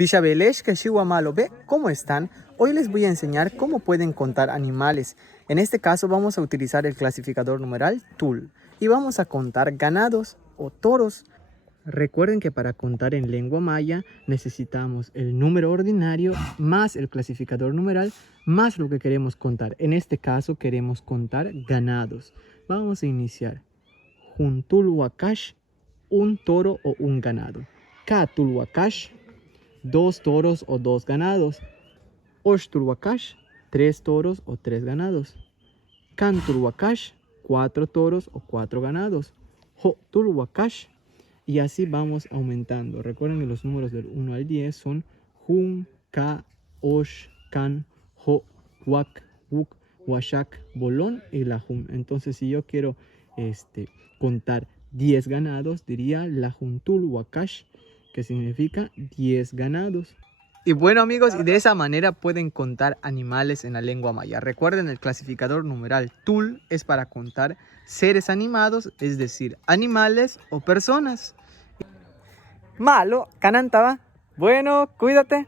Bishabelesh Kashiwamalo B, ¿cómo están? Hoy les voy a enseñar cómo pueden contar animales. En este caso vamos a utilizar el clasificador numeral TUL y vamos a contar ganados o toros. Recuerden que para contar en lengua maya necesitamos el número ordinario más el clasificador numeral más lo que queremos contar. En este caso queremos contar ganados. Vamos a iniciar. Juntul wakash, un toro o un ganado. Katul wakash, dos toros o dos ganados. Oshtul wakash, tres toros o tres ganados. Kantul wakash, cuatro toros o cuatro ganados. Hotul wakash. Y así vamos aumentando. Recuerden que los números del 1 al 10 son Jun, Ka, Osh, Kan, Ho, Wak, Wuk, Washak, Bolón y Lahun. Entonces si yo quiero contar 10 ganados, diría Lahuntul Wakash, que significa 10 ganados. Y bueno amigos, y de esa manera pueden contar animales en la lengua maya. Recuerden, el clasificador numeral TUL es para contar seres animados, es decir, animales o personas. Malo, canantaba. Bueno, cuídate.